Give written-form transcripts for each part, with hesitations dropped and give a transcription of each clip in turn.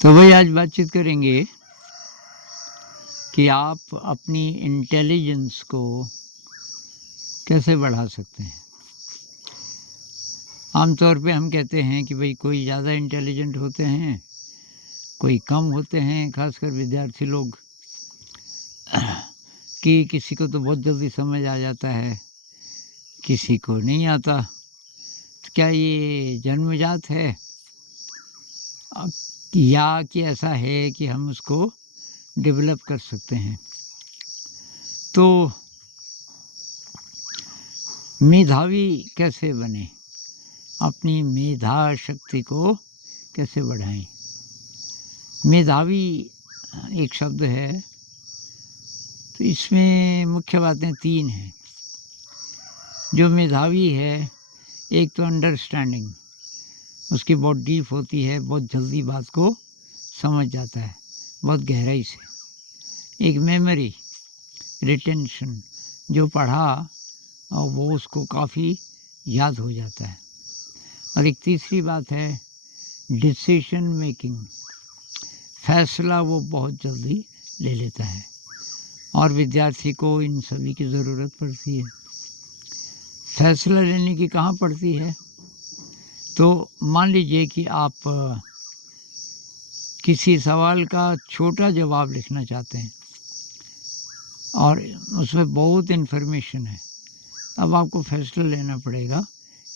तो वही आज बातचीत करेंगे कि आप अपनी इंटेलिजेंस को कैसे बढ़ा सकते हैं। आमतौर पे हम कहते हैं कि भाई कोई ज़्यादा इंटेलिजेंट होते हैं, कोई कम होते हैं, खासकर विद्यार्थी लोग कि किसी को तो बहुत जल्दी समझ आ जाता है, किसी को नहीं आता। तो क्या ये जन्मजात है या कि ऐसा है कि हम उसको डेवलप कर सकते हैं? तो मेधावी कैसे बने, अपनी मेधा शक्ति को कैसे बढ़ाएं? मेधावी एक शब्द है, तो इसमें मुख्य बातें 3 हैं। जो मेधावी है, एक तो अंडरस्टैंडिंग, उसकी बहुत डीप होती है, बहुत जल्दी बात को समझ जाता है, बहुत गहराई से। एक मेमोरी, रिटेंशन, जो पढ़ा और वो उसको काफ़ी याद हो जाता है। और एक तीसरी बात है डिसीजन मेकिंग, फैसला वो बहुत जल्दी ले लेता है और विद्यार्थी को इन सभी की ज़रूरत पड़ती है। फैसला लेने की कहाँ पड़ती है? तो मान लीजिए कि आप किसी सवाल का छोटा जवाब लिखना चाहते हैं और उसमें बहुत इन्फॉर्मेशन है। अब आपको फैसला लेना पड़ेगा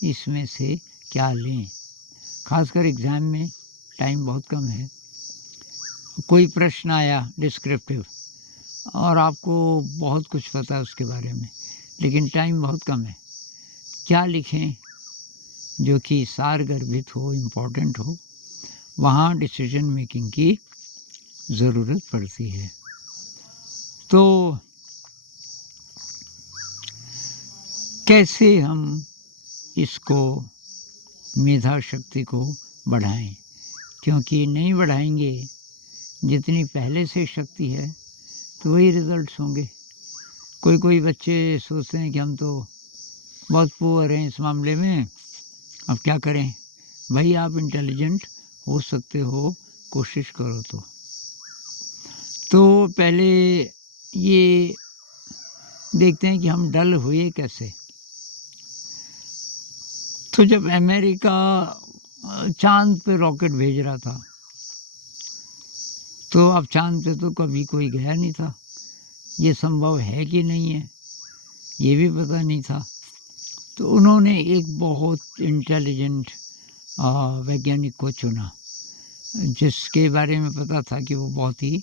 इसमें से क्या लें। खासकर एग्ज़ाम में टाइम बहुत कम है। कोई प्रश्न आया डिस्क्रिप्टिव और आपको बहुत कुछ पता है उसके बारे में, लेकिन टाइम बहुत कम है। क्या लिखें जो कि सारगर्भित हो, इम्पोर्टेंट हो? वहाँ डिसीजन मेकिंग की ज़रूरत पड़ती है। तो कैसे हम इसको, मेधा शक्ति को बढ़ाएं? क्योंकि नहीं बढ़ाएंगे जितनी पहले से शक्ति है तो वही रिज़ल्ट्स होंगे। कोई बच्चे सोचते हैं कि हम तो बहुत पुअर हैं इस मामले में, अब क्या करें? भाई आप इंटेलिजेंट हो सकते हो, कोशिश करो। तो पहले ये देखते हैं कि हम डल हुए कैसे। तो जब अमेरिका चांद पे रॉकेट भेज रहा था, तो अब चांद पे तो कभी कोई गया नहीं था, ये संभव है कि नहीं है ये भी पता नहीं था। तो उन्होंने एक बहुत इंटेलिजेंट वैज्ञानिक को चुना, जिसके बारे में पता था कि वो बहुत ही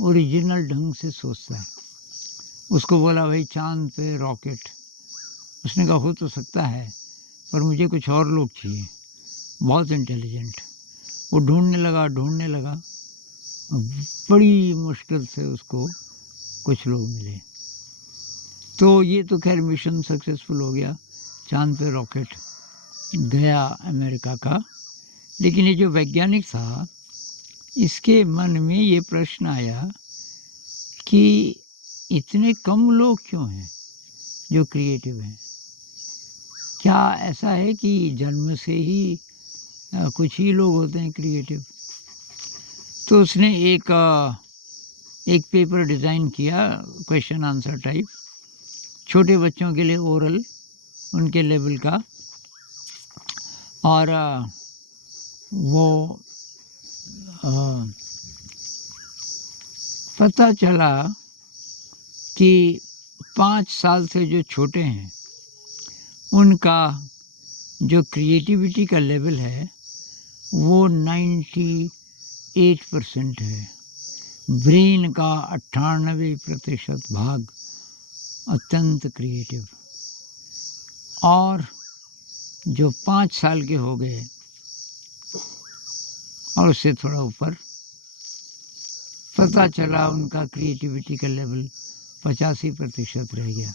ओरिजिनल ढंग से सोचता है। उसको बोला भाई चांद पे रॉकेट। उसने कहा हो तो सकता है, पर मुझे कुछ और लोग चाहिए, बहुत इंटेलिजेंट। वो ढूंढने लगा, बड़ी मुश्किल से उसको कुछ लोग मिले। तो ये तो खैर मिशन सक्सेसफुल हो गया, चांद पे रॉकेट गया अमेरिका का। लेकिन ये जो वैज्ञानिक था, इसके मन में ये प्रश्न आया कि इतने कम लोग क्यों हैं जो क्रिएटिव हैं? क्या ऐसा है कि जन्म से ही कुछ ही लोग होते हैं क्रिएटिव? तो उसने एक पेपर डिज़ाइन किया, क्वेश्चन आंसर टाइप, छोटे बच्चों के लिए ओरल, उनके लेवल का। और वो पता चला कि 5 साल से जो छोटे हैं उनका जो क्रिएटिविटी का लेवल है वो 98% है। ब्रेन का 98% भाग अत्यंत क्रिएटिव। और जो 5 साल के हो गए और उससे थोड़ा ऊपर, पता चला उनका क्रिएटिविटी का लेवल 85% रह गया।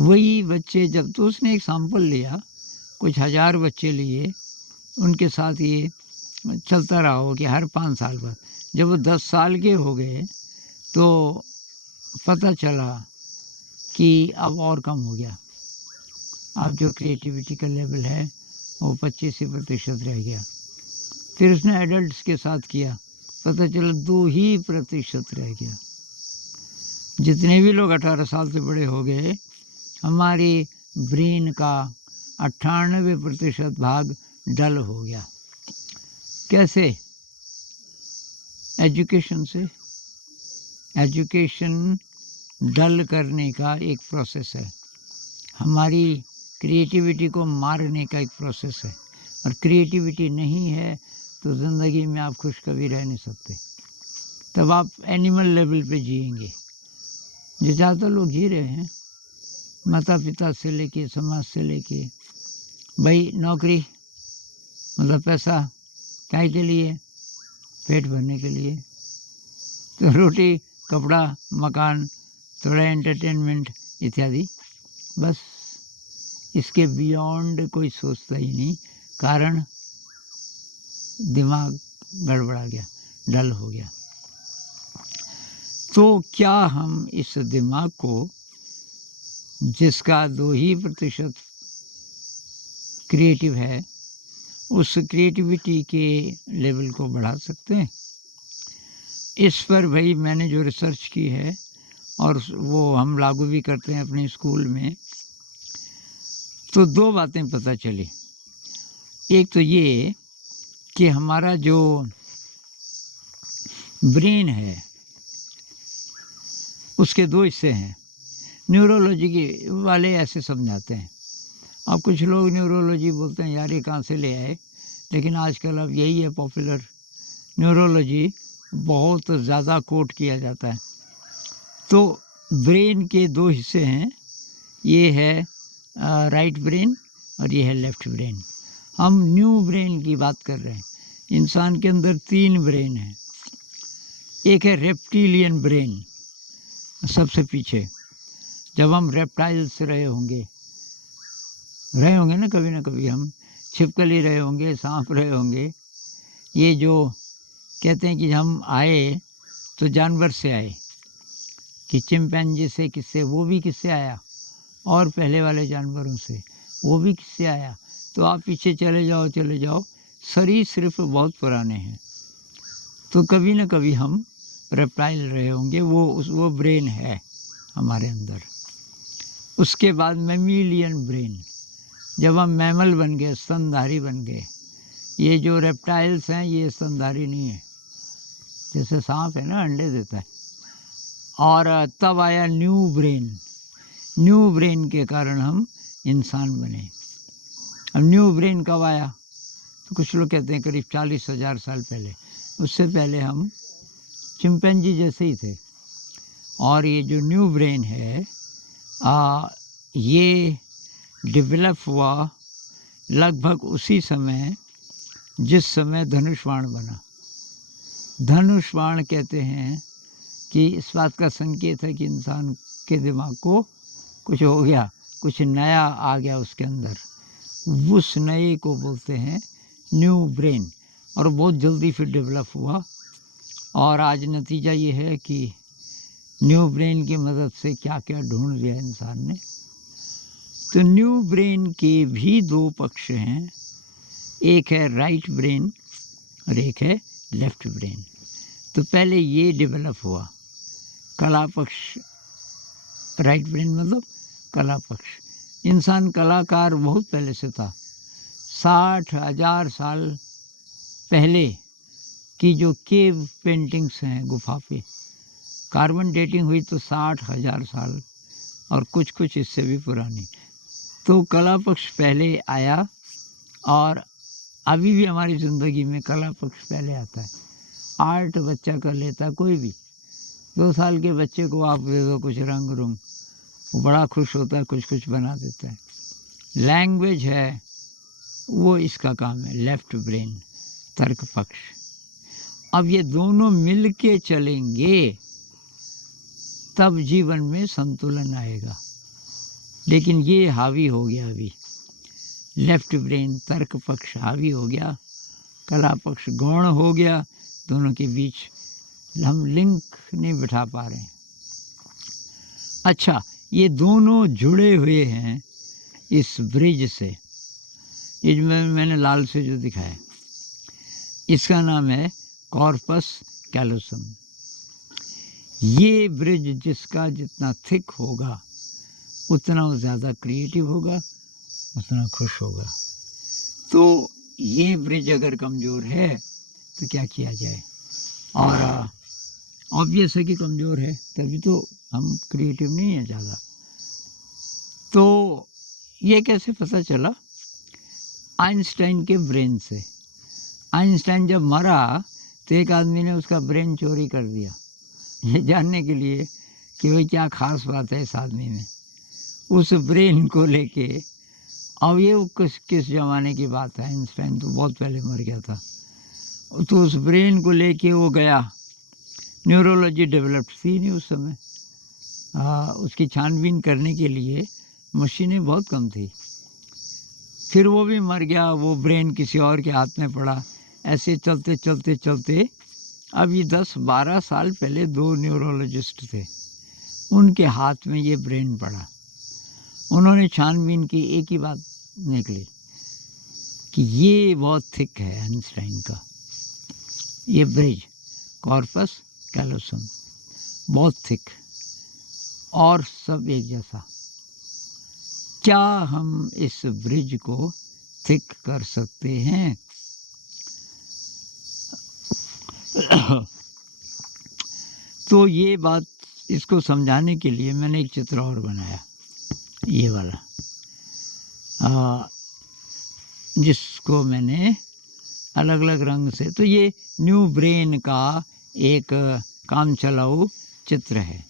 वही बच्चे जब, तो उसने एक सैंपल लिया, कुछ 1000 बच्चे लिए, उनके साथ ये चलता रहा हो कि हर 5 साल बाद जब वो 10 साल के हो गए तो पता चला कि अब और कम हो गया। अब जो क्रिएटिविटी का लेवल है वो 25% रह गया। फिर उसने एडल्ट्स के साथ किया, पता चला 2% रह गया। जितने भी लोग 18 साल से बड़े हो गए, हमारी ब्रेन का 98% भाग डल हो गया। कैसे? एजुकेशन से। एजुकेशन डल करने का एक प्रोसेस है, हमारी क्रिएटिविटी को मारने का एक प्रोसेस है। और क्रिएटिविटी नहीं है तो ज़िंदगी में आप खुश कभी रह नहीं सकते। तब आप एनिमल लेवल पे जिएंगे, जो ज़्यादा लोग जी रहे हैं, माता पिता से लेके, समाज से लेके। भाई नौकरी मतलब पैसा क्या के लिए? पेट भरने के लिए। तो रोटी, कपड़ा, मकान, थोड़ा एंटरटेनमेंट इत्यादि, बस। इसके बियॉन्ड कोई सोचता ही नहीं, कारण दिमाग गड़बड़ा गया, डल हो गया। तो क्या हम इस दिमाग को, जिसका 2% क्रिएटिव है, उस क्रिएटिविटी के लेवल को बढ़ा सकते हैं? इस पर भाई मैंने जो रिसर्च की है और वो हम लागू भी करते हैं अपने स्कूल में, तो 2 बातें पता चली। एक तो ये कि हमारा जो ब्रेन है उसके 2 हिस्से हैं। न्यूरोलॉजी के वाले ऐसे समझाते हैं। अब कुछ लोग न्यूरोलॉजी बोलते हैं, यार ये कहाँ से ले आए, लेकिन आजकल अब यही है पॉपुलर। न्यूरोलॉजी बहुत ज़्यादा कोट किया जाता है। तो ब्रेन के 2 हिस्से हैं, ये है राइट ब्रेन और ये है लेफ्ट ब्रेन। हम न्यू ब्रेन की बात कर रहे हैं। इंसान के अंदर 3 ब्रेन हैं। एक है रेप्टिलियन ब्रेन, सबसे पीछे, जब हम रेप्टाइल्स रहे होंगे ना कभी हम छिपकली रहे होंगे, सांप रहे होंगे। ये जो कहते हैं कि हम आए तो जानवर से आए, कि चिंपैंजी से किससे, वो भी किससे आया, और पहले वाले जानवरों से वो भी किससे आया। तो आप पीछे चले जाओ, सरीसृप बहुत पुराने हैं। तो कभी न कभी हम रेप्टाइल रहे होंगे, वो ब्रेन है हमारे अंदर। उसके बाद मैमीलियन ब्रेन, जब हम मैमल बन गए, स्तनधारी बन गए। ये जो रेप्टाइल्स हैं ये स्तनधारी नहीं है, जैसे सांप है ना, अंडे देता है। और तब आया न्यू ब्रेन। न्यू ब्रेन के कारण हम इंसान बने। अब न्यू ब्रेन कब आया? तो कुछ लोग कहते हैं करीब 40,000 साल पहले। उससे पहले हम चिंपैंजी जैसे ही थे। और ये जो न्यू ब्रेन है ये डेवलप हुआ लगभग उसी समय जिस समय धनुष बाण बना। धनुष बाण कहते हैं कि इस बात का संकेत है कि इंसान के दिमाग को कुछ हो गया, कुछ नया आ गया उसके अंदर। उस नए को बोलते हैं न्यू ब्रेन। और बहुत जल्दी फिर डेवलप हुआ। और आज नतीजा ये है कि न्यू ब्रेन की मदद से क्या क्या ढूंढ लिया इंसान ने। तो न्यू ब्रेन के भी 2 पक्ष हैं, एक है राइट ब्रेन और एक है लेफ्ट ब्रेन। तो पहले ये डेवलप हुआ कला पक्ष, राइट ब्रेन मतलब कला पक्ष। इंसान कलाकार बहुत पहले से था। 60,000 साल पहले की जो केव पेंटिंग्स हैं गुफा पे, कार्बन डेटिंग हुई तो 60,000 साल, और कुछ इससे भी पुरानी। तो कला पक्ष पहले आया, और अभी भी हमारी ज़िंदगी में कला पक्ष पहले आता है। आर्ट बच्चा कर लेता है, कोई भी 2 साल के बच्चे को आप दे दो कुछ रंग रूंग, वो बड़ा खुश होता है, कुछ बना देता है। लैंग्वेज है वो इसका काम है, लेफ्ट ब्रेन, तर्क पक्ष। अब ये दोनों मिल के चलेंगे तब जीवन में संतुलन आएगा। लेकिन ये हावी हो गया, अभी लेफ्ट ब्रेन तर्क पक्ष हावी हो गया, कला पक्ष गौण हो गया। दोनों के बीच हम लिंक नहीं बिठा पा रहे हैं। अच्छा, ये दोनों जुड़े हुए हैं इस ब्रिज से, ये जो मैंने लाल से जो दिखाया, इसका नाम है कॉर्पस कैलोसम। ये ब्रिज जिसका जितना थिक होगा उतना वो ज़्यादा क्रिएटिव होगा, उतना खुश होगा। तो ये ब्रिज अगर कमज़ोर है तो क्या किया जाए, और ऑब्वियस है कि कमज़ोर है, तभी तो हम क्रिएटिव नहीं है ज़्यादा। तो ये कैसे पता चला? आइंस्टाइन के ब्रेन से। आइंस्टाइन जब मरा तो एक आदमी ने उसका ब्रेन चोरी कर दिया, ये जानने के लिए कि भाई क्या ख़ास बात है इस आदमी में। उस ब्रेन को लेके, अब ये किस ज़माने की बात है, आइंस्टाइन तो बहुत पहले मर गया था। तो उस ब्रेन को लेके वो गया, न्यूरोलॉजी डेवलप्ड थी नहीं उस समय, उसकी छानबीन करने के लिए मशीनें बहुत कम थी। फिर वो भी मर गया, वो ब्रेन किसी और के हाथ में पड़ा। ऐसे चलते चलते चलते अभी 10-12 साल पहले 2 न्यूरोलॉजिस्ट थे, उनके हाथ में ये ब्रेन पड़ा। उन्होंने छानबीन की, एक ही बात निकली कि ये बहुत थिक है आइंस्टाइन का, ये ब्रिज कॉर्पस कैलोसम बहुत थिक और सब एक जैसा। क्या हम इस ब्रिज को थिक कर सकते हैं? तो ये बात, इसको समझाने के लिए मैंने एक चित्र और बनाया, ये वाला, जिसको मैंने अलग अलग रंग से, तो ये न्यू ब्रेन का एक काम चलाऊ चित्र है।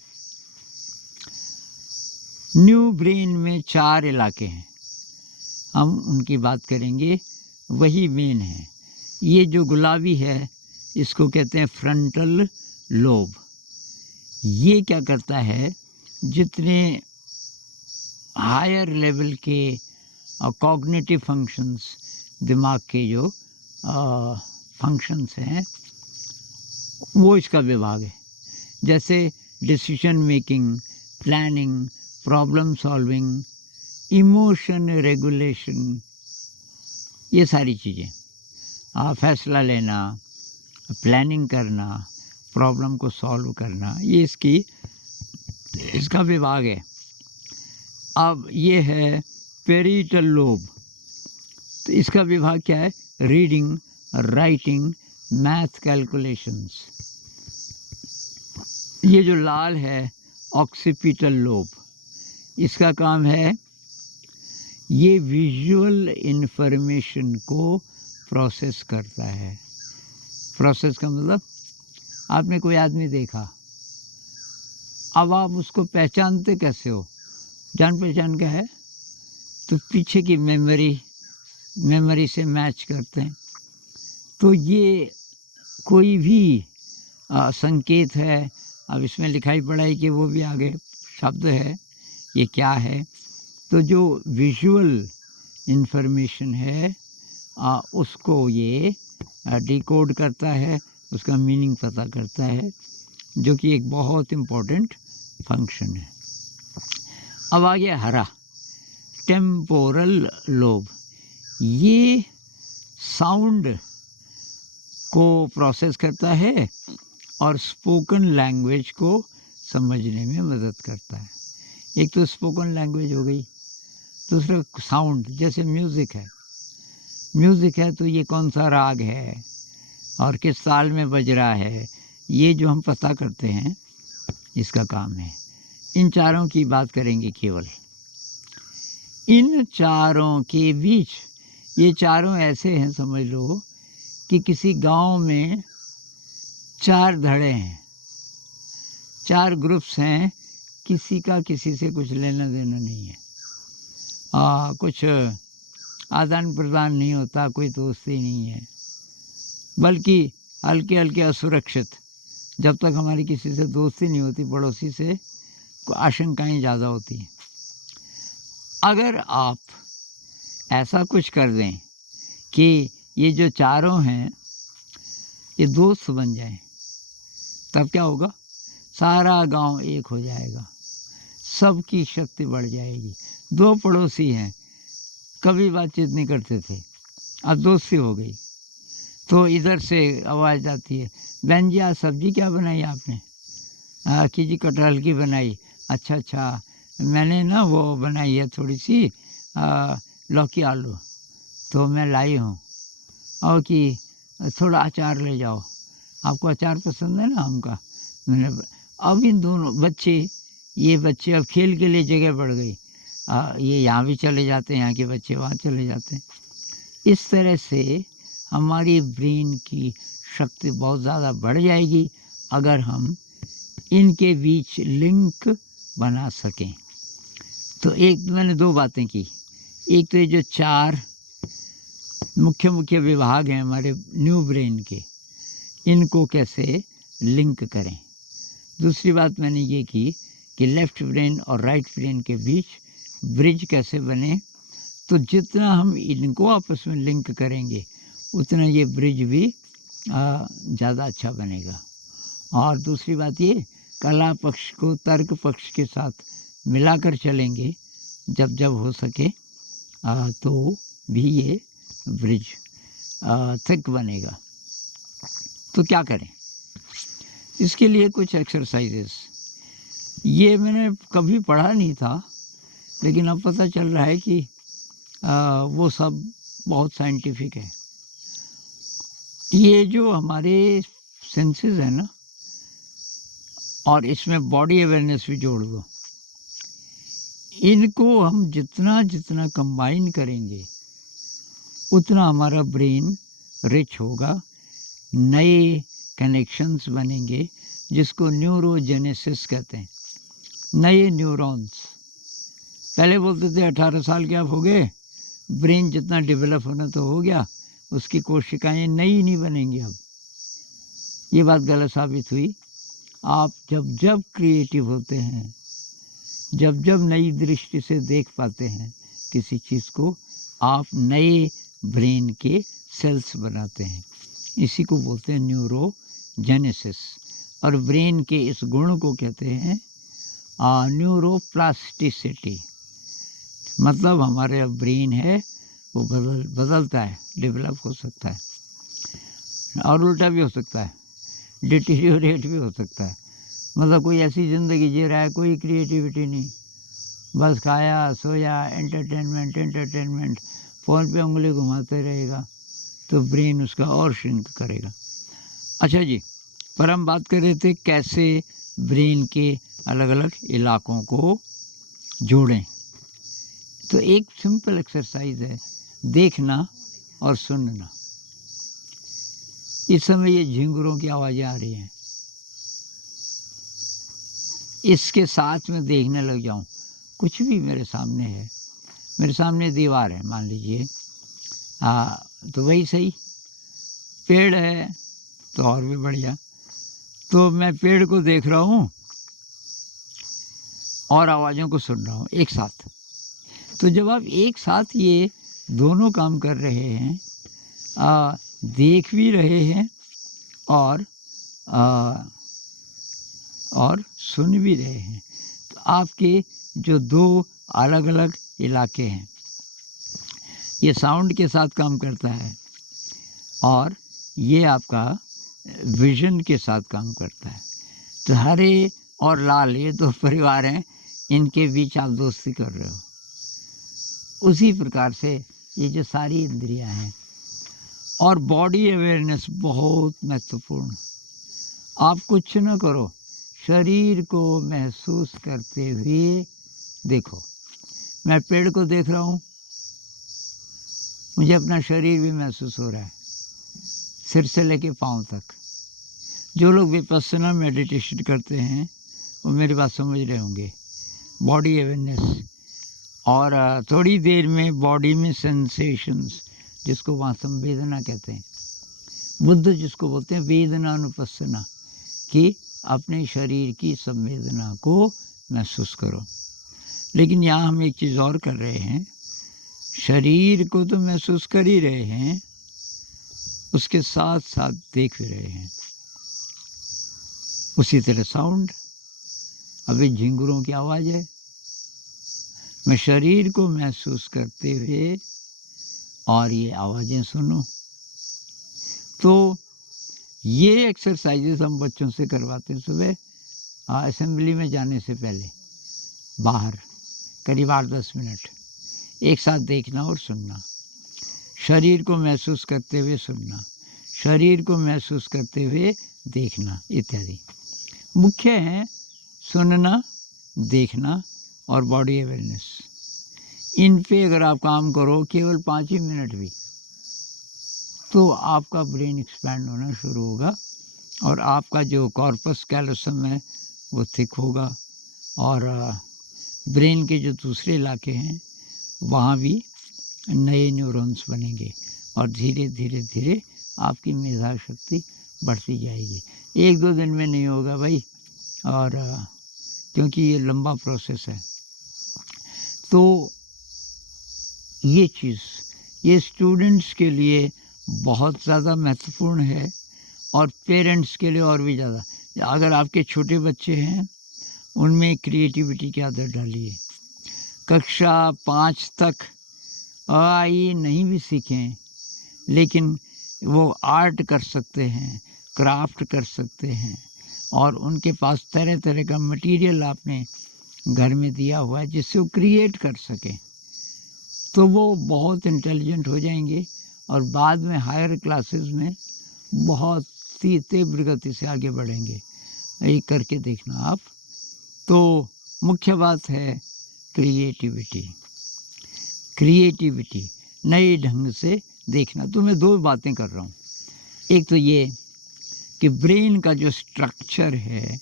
न्यू ब्रेन में 4 इलाके हैं, हम उनकी बात करेंगे, वही मेन है। ये जो गुलाबी है इसको कहते हैं फ्रंटल लोब। ये क्या करता है, जितने हायर लेवल के कॉग्निटिव फंक्शंस, दिमाग के जो फंक्शंस हैं, वो इसका विभाग है। जैसे decision making, planning, problem solving, emotion regulation, ये सारी चीज़ें, फैसला लेना, प्लानिंग करना, प्रॉब्लम को सॉल्व करना, ये इसका विभाग है। अब ये है पेरिटल लोब, तो इसका विभाग क्या है? Reading, writing, math calculations. ये जो लाल है ऑक्सीपिटल लोब, इसका काम है, ये विजुअल इन्फॉर्मेशन को प्रोसेस करता है। प्रोसेस का मतलब, आपने कोई आदमी देखा, अब आप उसको पहचानते कैसे हो? जान पहचान का है तो पीछे की मेमोरी से मैच करते हैं। तो ये कोई भी संकेत है, अब इसमें लिखाई पढ़ाई के वो भी आगे शब्द है, ये क्या है? तो जो विजुअल इन्फॉर्मेशन है उसको ये डिकोड करता है, उसका मीनिंग पता करता है, जो कि एक बहुत इम्पोर्टेंट फंक्शन है। अब आ गया हरा, टेम्पोरल लोब। ये साउंड को प्रोसेस करता है और स्पोकन लैंग्वेज को समझने में मदद करता है। एक तो स्पोकन लैंग्वेज हो गई, दूसरा साउंड, जैसे म्यूज़िक है तो ये कौन सा राग है और किस साल में बज रहा है, ये जो हम पता करते हैं, इसका काम है। इन चारों की बात करेंगे केवल। इन चारों के बीच, ये चारों ऐसे हैं, समझ लो कि किसी गांव में 4 धड़े हैं, 4 ग्रुप्स हैं, किसी का किसी से कुछ लेना देना नहीं है, कुछ आदान प्रदान नहीं होता, कोई दोस्ती नहीं है, बल्कि हल्के हल्के असुरक्षित। जब तक हमारी किसी से दोस्ती नहीं होती, पड़ोसी से आशंकाएं ज़्यादा होती हैं। अगर आप ऐसा कुछ कर दें कि ये जो चारों हैं ये दोस्त बन जाएं, तब क्या होगा? सारा गांव एक हो जाएगा, सबकी शक्ति बढ़ जाएगी। 2 पड़ोसी हैं, कभी बातचीत नहीं करते थे, अब दोस्ती हो गई, तो इधर से आवाज़ आती है, बहन जी आज सब्ज़ी क्या बनाई आपने? कि जी कटहल की बनाई। अच्छा, अच्छा, मैंने ना वो बनाई है थोड़ी-सी लौकी आलू, तो मैं लाई हूँ। और कि थोड़ा अचार ले जाओ, आपको अचार पसंद है ना आम का? मैंने अब इन दोनों ये बच्चे अब खेल के लिए जगह बढ़ गई। ये यहाँ भी चले जाते हैं, यहाँ के बच्चे वहाँ चले जाते हैं। इस तरह से हमारी ब्रेन की शक्ति बहुत ज़्यादा बढ़ जाएगी अगर हम इनके बीच लिंक बना सकें। तो एक मैंने 2 बातें की, एक तो ये जो 4 मुख्य विभाग हैं हमारे न्यू ब्रेन के, इनको कैसे लिंक करें। दूसरी बात मैंने ये की कि लेफ़्ट ब्रेन और राइट ब्रेन के बीच ब्रिज कैसे बने। तो जितना हम इनको आपस में लिंक करेंगे उतना ये ब्रिज भी ज़्यादा अच्छा बनेगा। और दूसरी बात ये, कला पक्ष को तर्क पक्ष के साथ मिलाकर चलेंगे जब हो सके, तो भी ये ब्रिज थिक बनेगा। तो क्या करें? इसके लिए कुछ एक्सरसाइजेस, ये मैंने कभी पढ़ा नहीं था, लेकिन अब पता चल रहा है कि वो सब बहुत साइंटिफिक है। ये जो हमारे सेंसेस है ना, और इसमें बॉडी अवेयरनेस भी जोड़ दो, इनको हम जितना कंबाइन करेंगे उतना हमारा ब्रेन रिच होगा, नए कनेक्शंस बनेंगे जिसको न्यूरोजेनेसिस कहते हैं, नए न्यूरॉन्स। पहले बोलते थे 18 साल के आप हो गए, ब्रेन जितना डेवलप होना तो हो गया, उसकी कोशिकाएं नई नहीं बनेंगी। अब ये बात गलत साबित हुई। आप जब क्रिएटिव होते हैं, जब नई दृष्टि से देख पाते हैं किसी चीज़ को, आप नए ब्रेन के सेल्स बनाते हैं। इसी को बोलते हैं न्यूरोजेनेसिस। और ब्रेन के इस गुण को कहते हैं न्यूरोप्लास्टिसिटी। मतलब हमारे ब्रेन है वो बदलता है, डेवलप हो सकता है, और उल्टा भी हो सकता है, डिटीरियोरेट भी हो सकता है। मतलब कोई ऐसी ज़िंदगी जी रहा है, कोई क्रिएटिविटी नहीं, बस खाया सोया, एंटरटेनमेंट, फ़ोन पे उंगली घुमाते रहेगा, तो ब्रेन उसका और श्रिंक करेगा। अच्छा जी, पर हम बात कर रहे थे कैसे ब्रेन के अलग अलग इलाकों को जोड़ें। तो एक सिंपल एक्सरसाइज है देखना और सुनना। इस समय ये झिंगुरों की आवाज़ें आ रही हैं, इसके साथ में देखने लग जाऊं, कुछ भी मेरे सामने है, मेरे सामने दीवार है मान लीजिए, तो वही सही, पेड़ है तो और भी बढ़िया। तो मैं पेड़ को देख रहा हूँ और आवाज़ों को सुन रहा हूँ एक साथ। तो जब आप एक साथ ये दोनों काम कर रहे हैं, देख भी रहे हैं और सुन भी रहे हैं, तो आपके जो 2 अलग अलग इलाके हैं, ये साउंड के साथ काम करता है और ये आपका विज़न के साथ काम करता है। तो हरे और लाल ये 2 परिवार हैं, इनके बीच आप दोस्ती कर रहे हो। उसी प्रकार से ये जो सारी इंद्रियां हैं और बॉडी अवेयरनेस बहुत महत्वपूर्ण। आप कुछ न करो, शरीर को महसूस करते हुए देखो। मैं पेड़ को देख रहा हूँ, मुझे अपना शरीर भी महसूस हो रहा है, सिर से लेके पाँव तक। जो लोग विपस्सना मेडिटेशन करते हैं वो मेरी बात समझ रहे होंगे। बॉडी अवेयरनेस, और थोड़ी देर में बॉडी में सेंसेशंस, जिसको वहाँ संवेदना कहते हैं, बुद्ध जिसको बोलते हैं वेदना अनुपस्सना, कि अपने शरीर की संवेदना को महसूस करो। लेकिन यहाँ हम एक चीज़ और कर रहे हैं, शरीर को तो महसूस कर ही रहे हैं, उसके साथ साथ देख भी रहे हैं। उसी तरह साउंड, अभी झिंगुरों की आवाज़ है, मैं शरीर को महसूस करते हुए और ये आवाज़ें सुनूं। तो ये एक्सरसाइजेस हम बच्चों से करवाते हैं सुबह असेंबली में जाने से पहले बाहर करीब 8-10 मिनट एक साथ देखना और सुनना, शरीर को महसूस करते हुए सुनना, शरीर को महसूस करते हुए देखना इत्यादि मुख्य हैं। सुनना, देखना और बॉडी अवेयरनेस, इन पे अगर आप काम करो केवल 5 ही मिनट भी, तो आपका ब्रेन एक्सपैंड होना शुरू होगा और आपका जो कॉर्पस कैलोसम है वो थिक होगा और ब्रेन के जो दूसरे इलाके हैं वहाँ भी नए न्यूरॉन्स बनेंगे और धीरे धीरे धीरे आपकी मेधा शक्ति बढ़ती जाएगी। 1-2 दिन में नहीं होगा भाई, और क्योंकि ये लंबा प्रोसेस है। तो ये चीज़ ये स्टूडेंट्स के लिए बहुत ज़्यादा महत्वपूर्ण है और पेरेंट्स के लिए और भी ज़्यादा। अगर आपके छोटे बच्चे हैं उनमें क्रिएटिविटी की आदत डालिए। कक्षा 5 तक ये नहीं भी सीखें लेकिन वो आर्ट कर सकते हैं, क्राफ्ट कर सकते हैं और उनके पास तरह तरह का मटेरियल आपने घर में दिया हुआ है जिससे वो क्रिएट कर सकें, तो वो बहुत इंटेलिजेंट हो जाएंगे और बाद में हायर क्लासेस में बहुत तीव्र गति से आगे बढ़ेंगे। ये करके देखना आप। तो मुख्य बात है क्रिएटिविटी, क्रिएटिविटी नए ढंग से देखना। तो मैं 2 बातें कर रहा हूँ। एक तो ये कि ब्रेन का जो स्ट्रक्चर है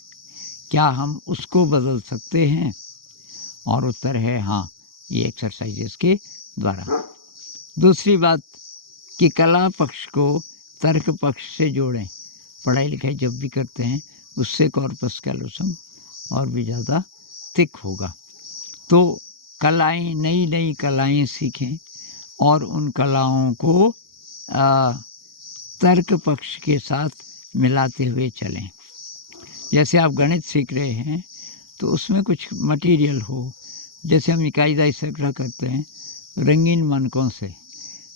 क्या हम उसको बदल सकते हैं, और उत्तर है हाँ, ये एक्सरसाइजेस के द्वारा। दूसरी बात कि कला पक्ष को तर्क पक्ष से जोड़ें। पढ़ाई लिखाई जब भी करते हैं उससे कॉर्पस कैलोसम और भी ज़्यादा थिक होगा। तो कलाएं, नई नई कलाएं सीखें और उन कलाओं को तर्क पक्ष के साथ मिलाते हुए चलें। जैसे आप गणित सीख रहे हैं तो उसमें कुछ मटेरियल हो, जैसे हम इकाई दाइसेक्टा करते हैं रंगीन मानकों से,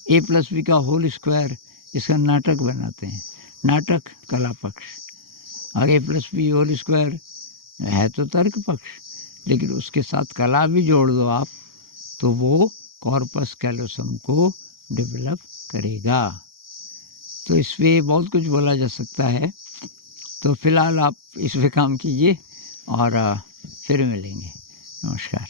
a+b का होल स्क्वायर, इसका नाटक बनाते हैं। नाटक कला पक्ष, और a+b होल स्क्वायर है तो तर्क पक्ष, लेकिन उसके साथ कला भी जोड़ दो आप तो वो कॉर्पस कैलोसम को डेवलप करेगा। तो इस पर बहुत कुछ बोला जा सकता है। तो फिलहाल आप इस पे काम कीजिए और फिर मिलेंगे। नमस्कार।